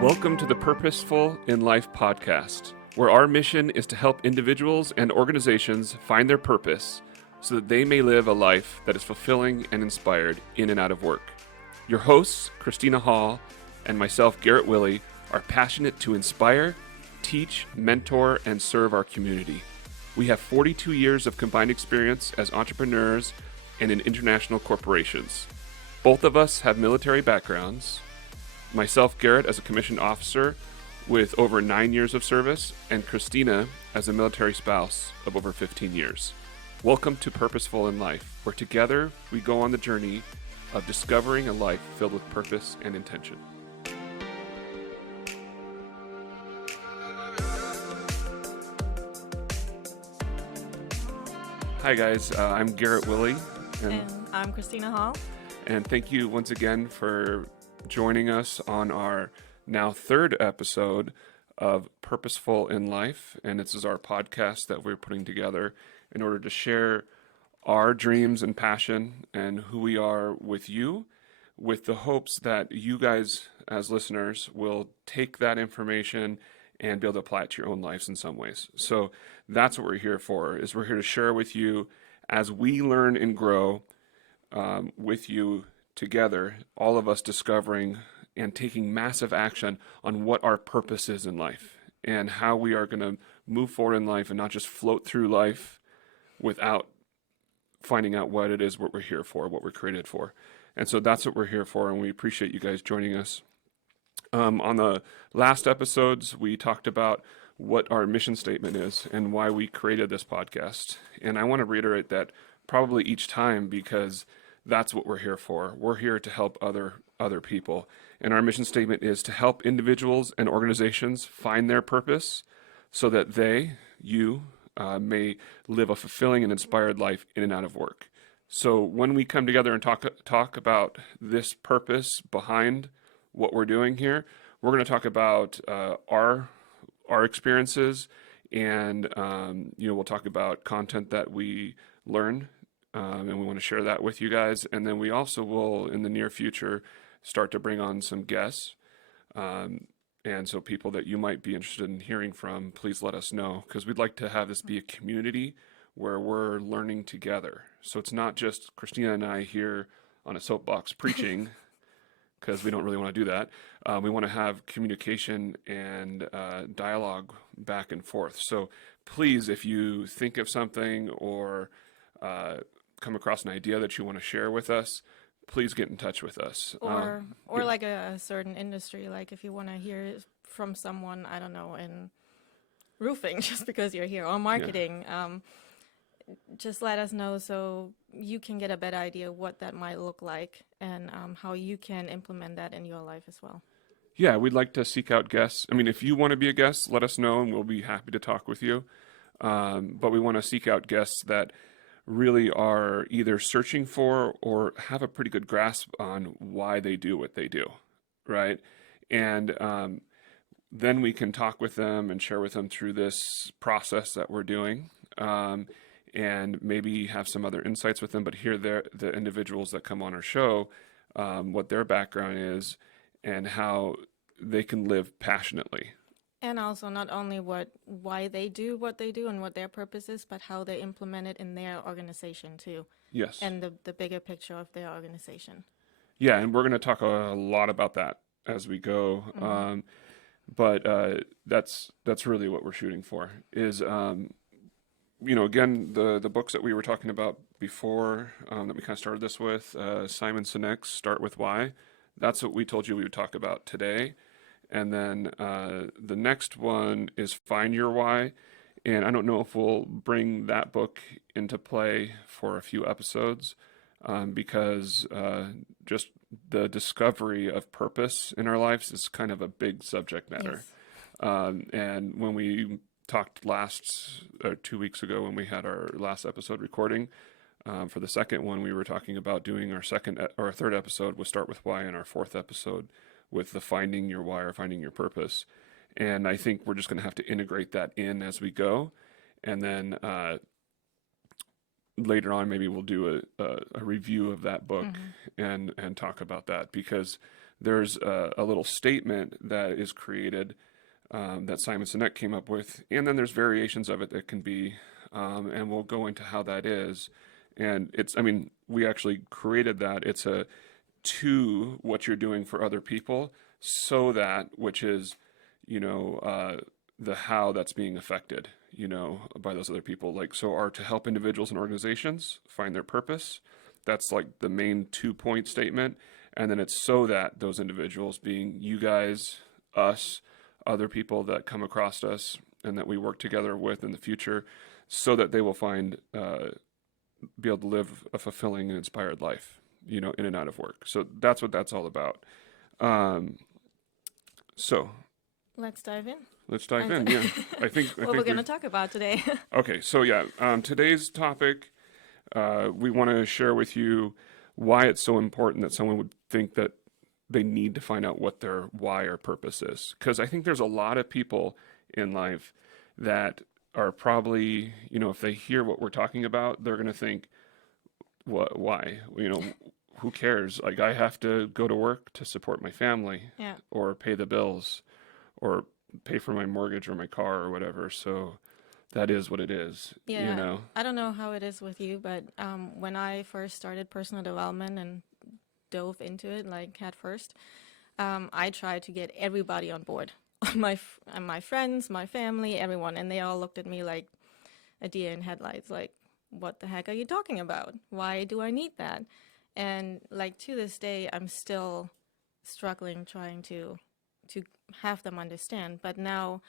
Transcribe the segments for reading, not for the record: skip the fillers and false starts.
Welcome to the Purposeful in Life podcast, where our mission is to help individuals and organizations find their purpose so that they may live a life that is fulfilling and inspired in and out of work. Your hosts, Christina Hall and myself, Garrett Willey, are passionate to inspire, teach, mentor, and serve our community. We have 42 years of combined experience as entrepreneurs and in international corporations. Both of us have military backgrounds. Myself, Garrett, as a commissioned officer with over 9 years of service, and Christina as a military spouse of over 15 years. Welcome to Purposeful in Life, where together we go on the journey of discovering a life filled with purpose and intention. Hi guys, I'm Garrett Willey. And I'm Christina Hall. And thank you once again for joining us on our now third episode of Purposeful in Life. And this is our podcast that we're putting together in order to share our dreams and passion and who we are with you, with the hopes that you guys as listeners will take that information and be able to apply it to your own lives in some ways. So that's what we're here for, is we're here to share with you as we learn and grow with you together, all of us discovering and taking massive action on what our purpose is in life and how we are going to move forward in life and not just float through life without finding out what it is, what we're here for, what we're created for. And so that's what we're here for, and we appreciate you guys joining us. On the last episodes, we talked about what our mission statement is and why we created this podcast. And I want to reiterate that probably each time, because that's what we're here for. We're here to help other people. And our mission statement is to help individuals and organizations find their purpose so that you may live a fulfilling and inspired life in and out of work. So when we come together and talk about this purpose behind what we're doing here, we're going to talk about our experiences, and we'll talk about content that we learn. And we want to share that with you guys. And then we also will, in the near future, start to bring on some guests. And so people that you might be interested in hearing from, please let us know, because we'd like to have this be a community where we're learning together. So it's not just Christina and I here on a soapbox preaching, because we don't really want to do that. We want to have communication and dialogue back and forth. So please, if you think of something or come across an idea that you want to share with us, please get in touch with us. Or like a certain industry, like if you want to hear from someone, I don't know, in roofing, just because you're here, or marketing, just let us know so you can get a better idea what that might look like and how you can implement that in your life as well. Yeah, we'd like to seek out guests. I mean, if you want to be a guest, let us know and we'll be happy to talk with you. But we want to seek out guests that really are either searching for or have a pretty good grasp on why they do what they do, right? And then we can talk with them and share with them through this process that we're doing, and maybe have some other insights with them, but hear the individuals that come on our show, what their background is and how they can live passionately. And also not only why they do what they do and what their purpose is, but how they implement it in their organization too. Yes. And the bigger picture of their organization. Yeah, and we're going to talk a lot about that as we go. Mm-hmm. But that's really what we're shooting for is, again, the books that we were talking about before that we kind of started this with, Simon Sinek's Start With Why. That's what we told you we would talk about today. And then the next one is Find Your Why. And I don't know if we'll bring that book into play for a few episodes because just the discovery of purpose in our lives is kind of a big subject matter. Yes. And when we talked 2 weeks ago when we had our last episode recording, for the second one, we were talking about doing our third episode with Start With Why, and our fourth episode with the Finding Your Why or Finding Your Purpose. And I think we're just going to have to integrate that in as we go. And then later on, maybe we'll do a review of that book and talk about that, because there's a little statement that is created that Simon Sinek came up with, and then there's variations of it that can be, and we'll go into how that is. And I mean, we actually created that. It's a to what you're doing for other people, so that, which is, the how that's being affected, by those other people. Like, so are to help individuals and organizations find their purpose. That's like the main 2-point statement. And then it's so that those individuals, being you guys, us, other people that come across us and that we work together with in the future, so that they will be able to live a fulfilling and inspired life, in and out of work. So that's what that's all about. So Let's dive in. let's dive in. Yeah, I think What we're going to talk about today. Okay, so yeah, today's topic, we want to share with you why it's so important that someone would think that they need to find out what their why or purpose is. Because I think there's a lot of people in life that are probably, if they hear what we're talking about, they're going to think, what, why? Who cares? Like, I have to go to work to support my family, Yeah. or pay the bills, or pay for my mortgage or my car or whatever. So that is what it is, Yeah. I don't know how it is with you, but when I first started personal development and dove into it, like head first, I tried to get everybody on board. My friends, my family, everyone, and they all looked at me like a deer in headlights, like, what the heck are you talking about? Why do I need that? And like to this day, I'm still struggling trying to have them understand. But now,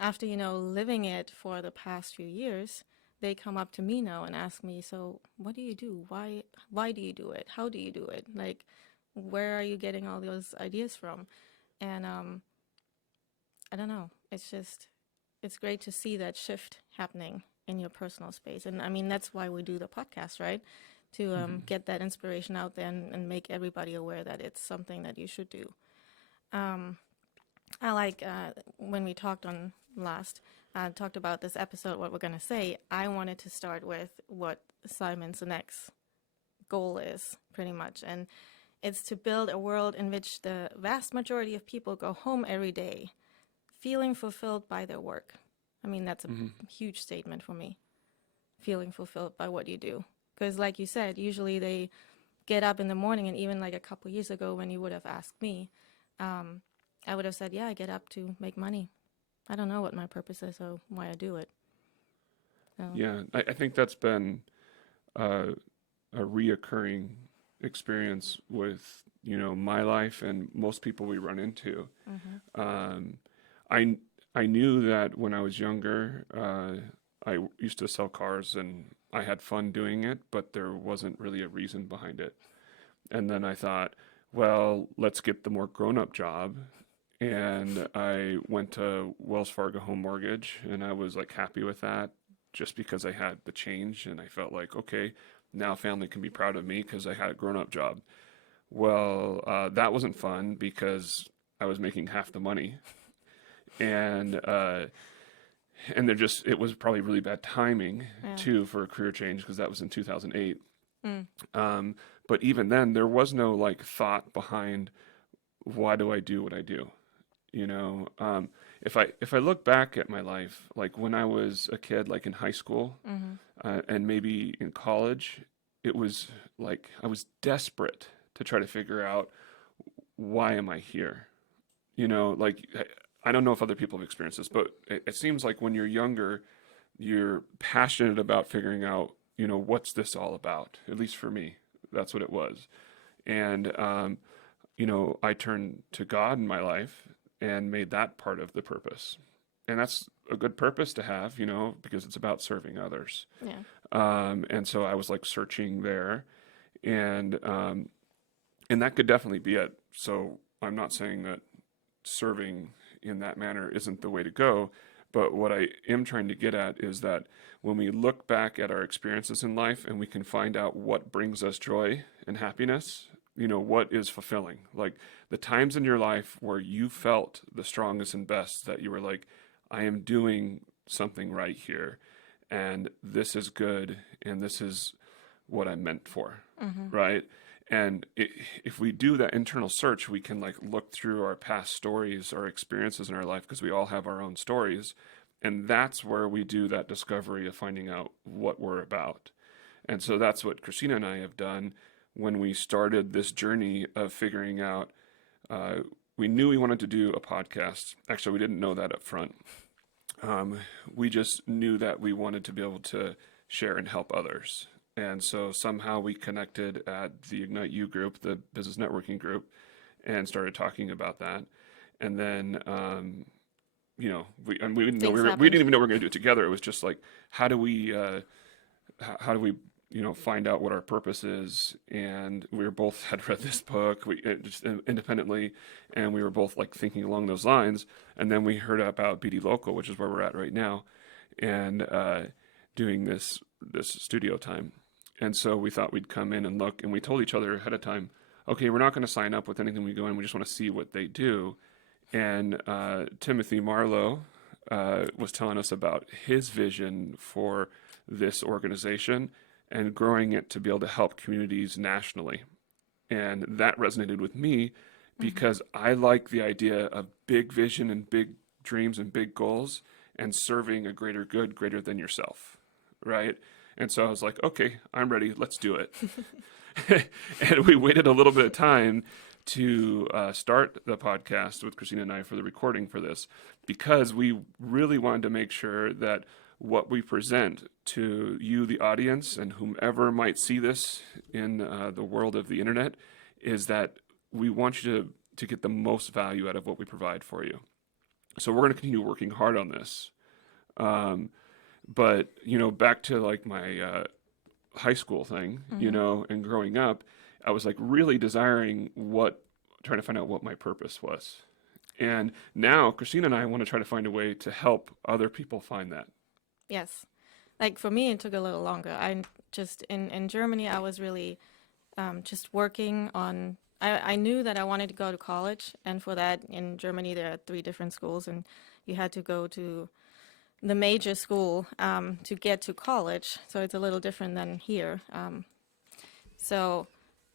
after living it for the past few years, they come up to me now and ask me, so what do you do? Why do you do it? How do you do it? Like, where are you getting all those ideas from? And I don't know. It's great to see that shift happening in your personal space. And I mean, that's why we do the podcast, right? To get that inspiration out there and make everybody aware that it's something that you should do. I like when we talked on last, talked about this episode, what we're going to say. I wanted to start with what Simon Sinek's goal is, pretty much. And it's to build a world in which the vast majority of people go home every day feeling fulfilled by their work. I mean, that's a huge statement for me, feeling fulfilled by what you do. Because like you said, usually they get up in the morning, and even like a couple years ago when you would have asked me, I would have said, yeah, I get up to make money. I don't know what my purpose is or why I do it. So. Yeah, I think that's been a reoccurring experience with, my life and most people we run into. I knew that when I was younger, I used to sell cars and I had fun doing it, but there wasn't really a reason behind it. And then I thought, well, let's get the more grown-up job. And I went to Wells Fargo Home Mortgage, and I was like happy with that just because I had the change and I felt like, okay, now family can be proud of me because I had a grown-up job. Well, that wasn't fun because I was making half the money. And it was probably really bad timing too for a career change because that was in 2008. But even then, there was no like thought behind why do I do what I do. If I look back at my life, like when I was a kid, like in high school, and maybe in college, it was like I was desperate to try to figure out why am I here. Like I don't know if other people have experienced this, but it seems like when you're younger, you're passionate about figuring out, what's this all about? At least for me, that's what it was. And I turned to God in my life and made that part of the purpose. And that's a good purpose to have, because it's about serving others. Yeah. And so I was like searching there, and that could definitely be it. So I'm not saying that serving in that manner isn't the way to go, but what I am trying to get at is that when we look back at our experiences in life and we can find out what brings us joy and happiness, what is fulfilling, like the times in your life where you felt the strongest and best, that you were like, I am doing something right here, and this is good, and this is what I'm meant for, right? And if we do that internal search, we can like look through our past stories, our experiences in our life, because we all have our own stories. And that's where we do that discovery of finding out what we're about. And so that's what Christina and I have done when we started this journey of figuring out. We knew we wanted to do a podcast. Actually, we didn't know that up front. We just knew that we wanted to be able to share and help others. And so somehow we connected at the Ignite You group, the business networking group, and started talking about that. And then, we didn't know we didn't even know we were going to do it together. It was just like, how do we find out what our purpose is? And we were both had read this book, just independently, and we were both like thinking along those lines. And then we heard about BD Local, which is where we're at right now, and doing this studio time. And so we thought we'd come in and look, and we told each other ahead of time, okay, we're not going to sign up with anything we go in. We just want to see what they do. And Timothy Marlowe was telling us about his vision for this organization and growing it to be able to help communities nationally. And that resonated with me because I like the idea of big vision and big dreams and big goals and serving a greater good greater than yourself, right? And so I was like, okay, I'm ready. Let's do it. And we waited a little bit of time to start the podcast with Christina and I for the recording for this, because we really wanted to make sure that what we present to you, the audience, and whomever might see this in the world of the internet, is that we want you to get the most value out of what we provide for you. So we're going to continue working hard on this. But, back to like my high school thing, and growing up, I was like really trying to find out what my purpose was. And now Christina and I want to try to find a way to help other people find that. Yes. Like for me, it took a little longer. I just, in Germany, I was really just working on, I knew that I wanted to go to college. And for that, in Germany, there are 3 different schools, and you had to go to the major school to get to college. So it's a little different than here. So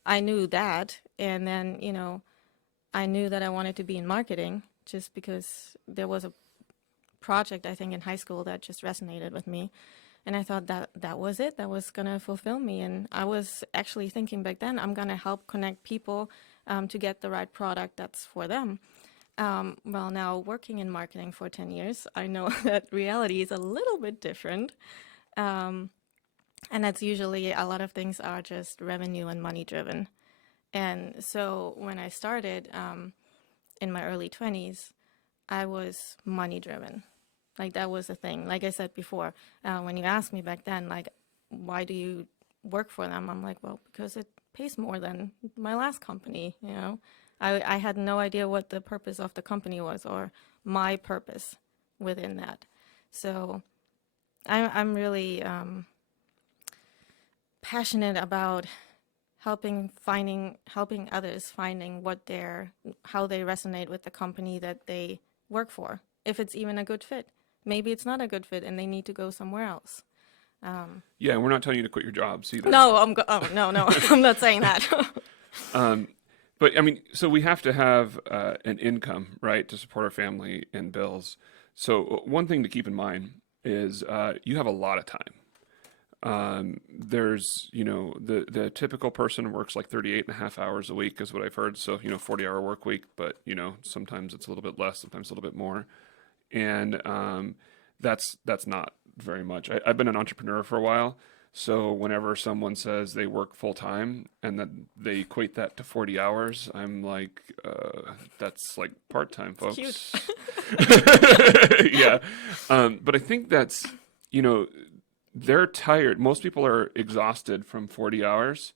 I knew that. And then, I knew that I wanted to be in marketing just because there was a project, I think, in high school that just resonated with me. And I thought that was it. That was going to fulfill me. And I was actually thinking back then, I'm going to help connect people to get the right product that's for them. Well, now working in marketing for 10 years, I know that reality is a little bit different. And that's usually a lot of things are just revenue and money driven. And so when I started in my early 20s, I was money driven. Like that was the thing. Like I said before, when you asked me back then, like, why do you work for them? I'm like, well, because it pays more than my last company, I had no idea what the purpose of the company was or my purpose within that. So I'm really passionate about helping others finding how they resonate with the company that they work for. If it's even a good fit, maybe it's not a good fit and they need to go somewhere else. Yeah, and we're not telling you to quit your jobs either. No, no, I'm not saying that. But I mean, so we have to have an income, right, to support our family and bills. So one thing to keep in mind is you have a lot of time. There's, the typical person works like 38 and a half hours a week is what I've heard. So, 40-hour work week, but, sometimes it's a little bit less, sometimes a little bit more. And that's not very much. I've been an entrepreneur for a while. So whenever someone says they work full time and then they equate that to 40 hours, I'm like, that's like part-time, folks. Cute. Yeah. But I think that's, they're tired. Most people are exhausted from 40 hours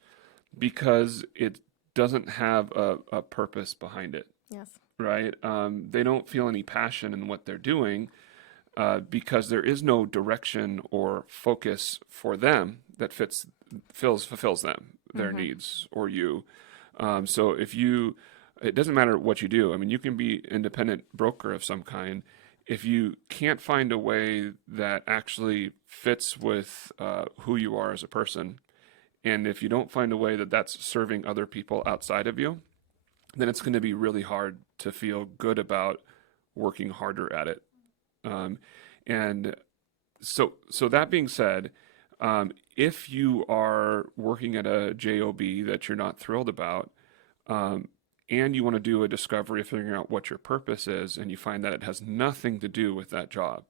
because it doesn't have a purpose behind it. Yes. Right? They don't feel any passion in what they're doing because there is no direction or focus for them that fulfills them, their needs, or you. So it doesn't matter what you do. I mean, you can be independent broker of some kind. If you can't find a way that actually fits with who you are as a person And if you don't find a way that that's serving other people outside of you, then it's going to be really hard to feel good about working harder at it. Um, and so that being said, if you are working at a job that you're not thrilled about, um, and you want to do a discovery of figuring out what your purpose is, and you find that it has nothing to do with that job,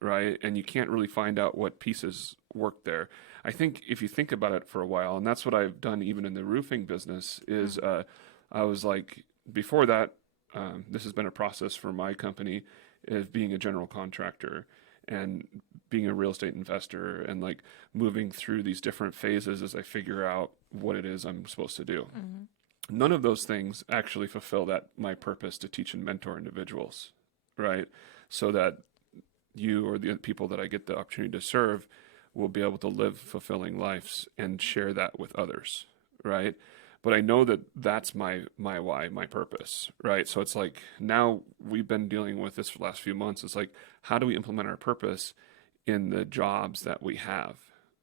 right? And you can't really find out what pieces work there. I think if you think about it for a while, and that's what I've done even in the roofing business, is I was like, before that, this has been a process for my company, is being a general contractor and being a real estate investor, and like moving through these different phases as I figure out what it is I'm supposed to do. None of those things actually fulfill that my purpose to teach and mentor individuals, right? So that you or the people that I get the opportunity to serve will be able to live fulfilling lives and share that with others, right? But I know that that's my why, my purpose, right? So it's like, now we've been dealing with this for the last few months. It's like, how do we implement our purpose in the jobs that we have,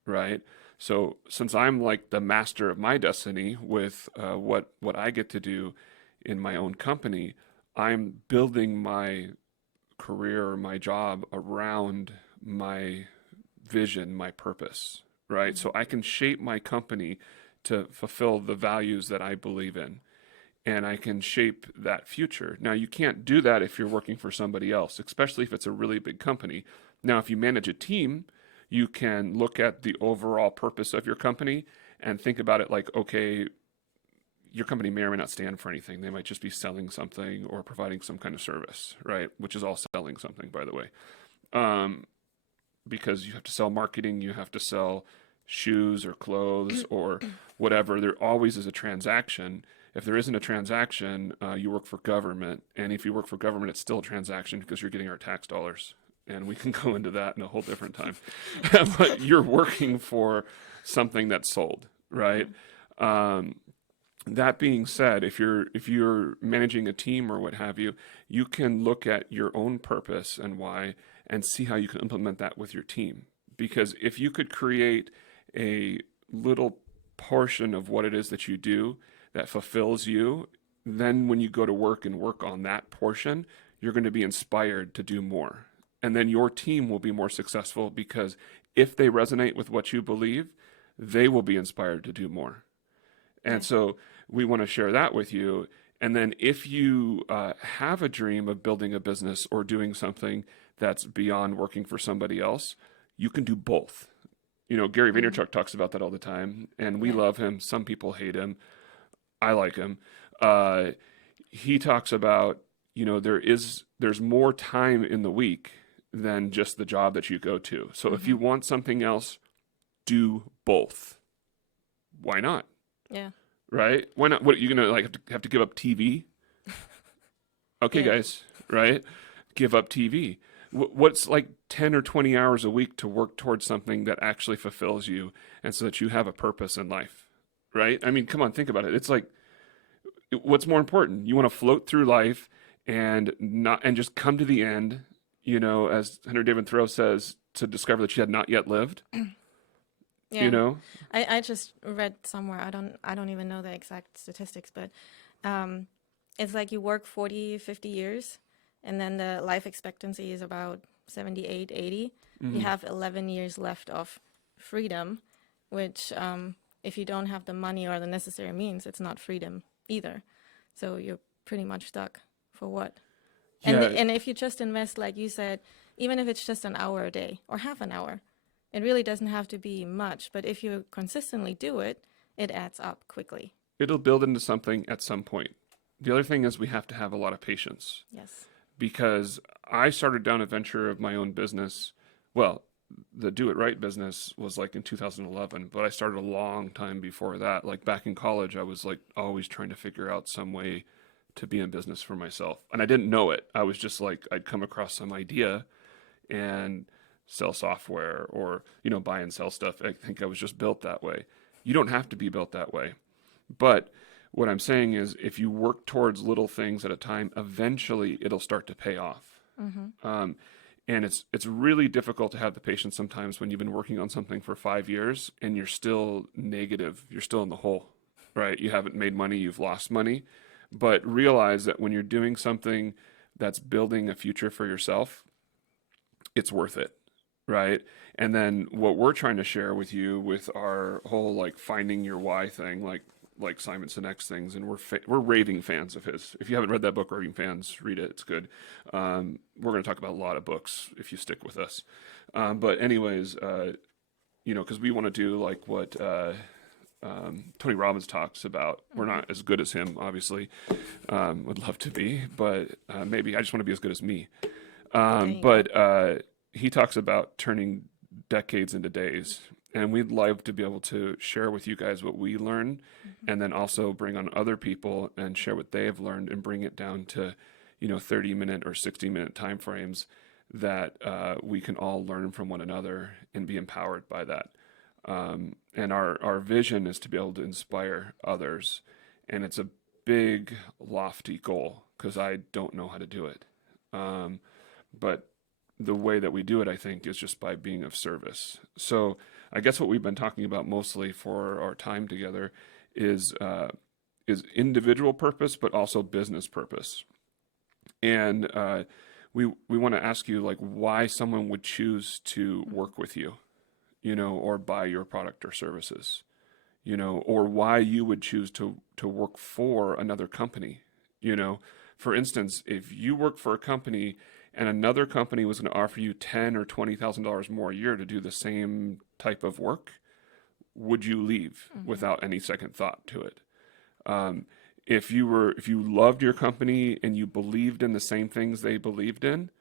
right? So since I'm like the master of my destiny with what I get to do in my own company, I'm building my career or my job around my vision, my purpose, right? So I can shape my company to fulfill the values that I believe in, and I can shape that future. Now, you can't do that if you're working for somebody else, especially if it's a really big company. Now, if you manage a team, you can look at the overall purpose of your company and think about it like, okay, your company may or may not stand for anything. They might just be selling something or providing some kind of service, right? Which is all selling something, by the way. Because you have to sell marketing, you have to sell shoes or clothes or whatever. There always is a transaction. If there isn't a transaction, you work for government. And if you work for government, it's still a transaction because you're getting our tax dollars. And we can go into that in a whole different time. But you're working for something that's sold, right? That being said, if you're managing a team or what have you, you can look at your own purpose and why and see how you can implement that with your team. Because if you could create a little portion of what it is that you do that fulfills you, then when you go to work and work on that portion, you're going to be inspired to do more. And then your team will be more successful because if they resonate with what you believe, they will be inspired to do more. And so we want to share that with you. And then if you have a dream of building a business or doing something that's beyond working for somebody else, you can do both. You know, Gary Vaynerchuk talks about that all the time, and we love him. Some people hate him. I like him. He talks about, you know, there's more time in the week than just the job that you go to. So if you want something else, do both. Why not? Yeah. Right? Why not? What are you gonna like have to give up TV? Okay, guys, right? Give up TV. What's like 10 or 20 hours a week to work towards something that actually fulfills you and so that you have a purpose in life, right? I mean, come on, think about it. It's like, what's more important? You want to float through life and just come to the end, you know, as Henry David Thoreau says, to discover that you had not yet lived. Yeah. You know? I just read somewhere, I don't even know the exact statistics, but it's like you work 40, 50 years, and then the life expectancy is about 78, 80. You have 11 years left of freedom, which if you don't have the money or the necessary means, it's not freedom either. So you're pretty much stuck for what? Yeah. And if you just invest, like you said, even if it's just an hour a day or half an hour, it really doesn't have to be much, but if you consistently do it, it adds up quickly. It'll build into something at some point. The other thing is we have to have a lot of patience. Yes. Because I started down a venture of my own business. Well, the Do It Right business was like in 2011, but I started a long time before that. Like back in college, I was like always trying to figure out some way to be in business for myself. And I didn't know it. I was just like, I'd come across some idea and sell software or, you know, buy and sell stuff. I think I was just built that way. You don't have to be built that way. But what I'm saying is if you work towards little things at a time, eventually it'll start to pay off. And it's really difficult to have the patience sometimes when you've been working on something for 5 years and you're still negative, you're still in the hole, right? You haven't made money, you've lost money. But realize that when you're doing something that's building a future for yourself, it's worth it, right? And then what we're trying to share with you with our whole like finding your why thing, like Simon Sinek's things, and we're raving fans of his. If you haven't read that book, Raving Fans, read it. It's good. We're going to talk about a lot of books if you stick with us. But anyways, because we want to do like what Tony Robbins talks about. We're not as good as him, obviously. Would love to be, but maybe I just want to be as good as me. But he talks about turning decades into days. And we'd love to be able to share with you guys what we learn, and then also bring on other people and share what they have learned and bring it down to, 30-minute or 60-minute time frames that we can all learn from one another and be empowered by that. And our vision is to be able to inspire others. And it's a big, lofty goal because I don't know how to do it. But the way that we do it, I think, is just by being of service. So I guess what we've been talking about mostly for our time together is individual purpose, but also business purpose. And we want to ask you like why someone would choose to work with you, or buy your product or services, or why you would choose to work for another company. For instance, if you work for a company and another company was going to offer you $10,000 or $20,000 more a year to do the same type of work, would you leave without any second thought to it? If you loved your company and you believed in the same things they believed in,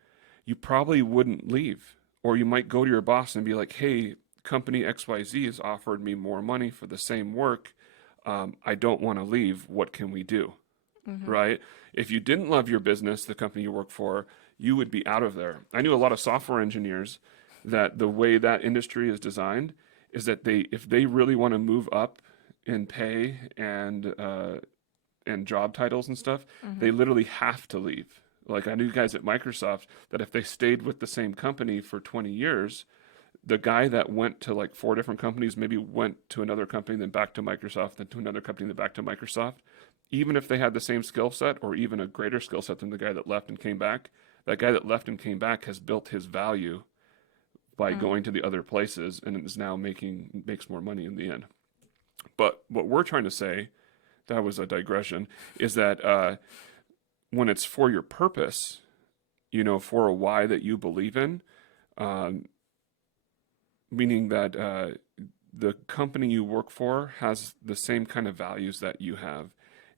you probably wouldn't leave. Or you might go to your boss and be like, hey, company XYZ has offered me more money for the same work. I don't want to leave. What can we do? Right? If you didn't love your business, the company you work for, you would be out of there. I knew a lot of software engineers that the way that industry is designed is that if they really want to move up in pay and job titles and stuff, they literally have to leave. Like I knew guys at Microsoft that if they stayed with the same company for 20 years, the guy that went to like 4 different companies, maybe went to another company, then back to Microsoft, then to another company, then back to Microsoft, even if they had the same skill set or even a greater skill set than the guy that left and came back, that guy that left and came back has built his value by going to the other places and is now makes more money in the end. But what we're trying to say, that was a digression, is that when it's for your purpose, for a why that you believe in, meaning that the company you work for has the same kind of values that you have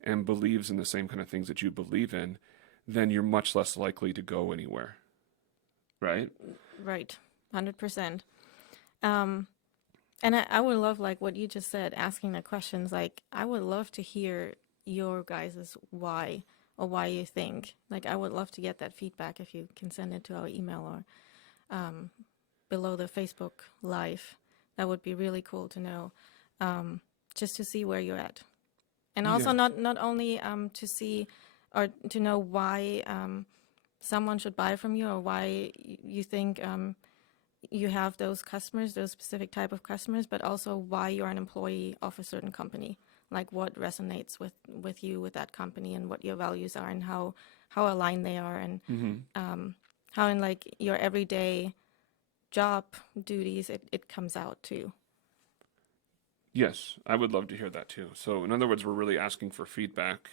and believes in the same kind of things that you believe in, then you're much less likely to go anywhere. Right? Right. 100%. And I would love, like what you just said, asking the questions. Like, I would love to hear your guys' why or why you think. Like, I would love to get that feedback if you can send it to our email or below the Facebook Live. That would be really cool to know, just to see where you're at. And also not only to see or to know why someone should buy from you or why you think you have those customers, those specific type of customers, but also why you're an employee of a certain company. Like what resonates with you, with that company, and what your values are, and how aligned they are, and how in like your everyday job duties it comes out too. Yes, I would love to hear that too. So in other words, we're really asking for feedback.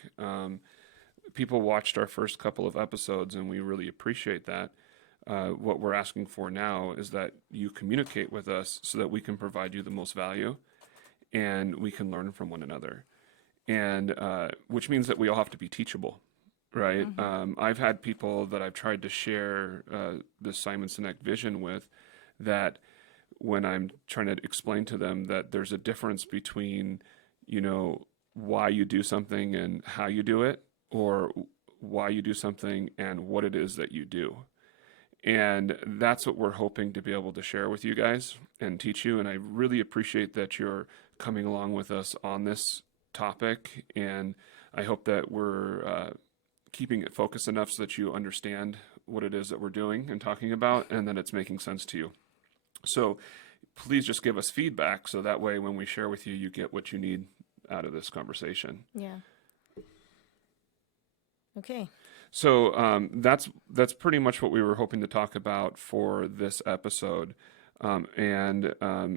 People watched our first couple of episodes and we really appreciate that. What we're asking for now is that you communicate with us so that we can provide you the most value and we can learn from one another. And which means that we all have to be teachable, right? I've had people that I've tried to share the Simon Sinek vision with, that when I'm trying to explain to them that there's a difference between, why you do something and how you do it, or why you do something and what it is that you do. And that's what we're hoping to be able to share with you guys and teach you. And I really appreciate that you're coming along with us on this topic. And I hope that we're keeping it focused enough so that you understand what it is that we're doing and talking about, and that it's making sense to you. So please just give us feedback, so that way when we share with you, you get what you need out of this conversation. Yeah. Okay. So that's pretty much what we were hoping to talk about for this episode. And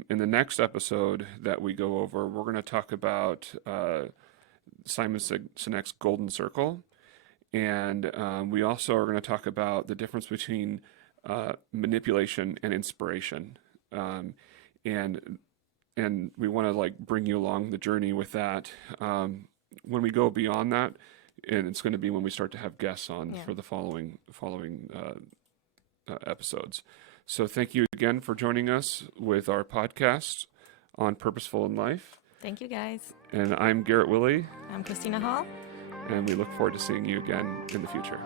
in the next episode that we go over, we're going to talk about Simon Sinek's Golden Circle. And we also are going to talk about the difference between manipulation and inspiration. And we want to like bring you along the journey with that. When we go beyond that, and it's going to be when we start to have guests on for the following episodes. So thank you again for joining us with our podcast on Purposeful in Life. Thank you, guys. And I'm Garrett Willey. I'm Christina Hall. And we look forward to seeing you again in the future.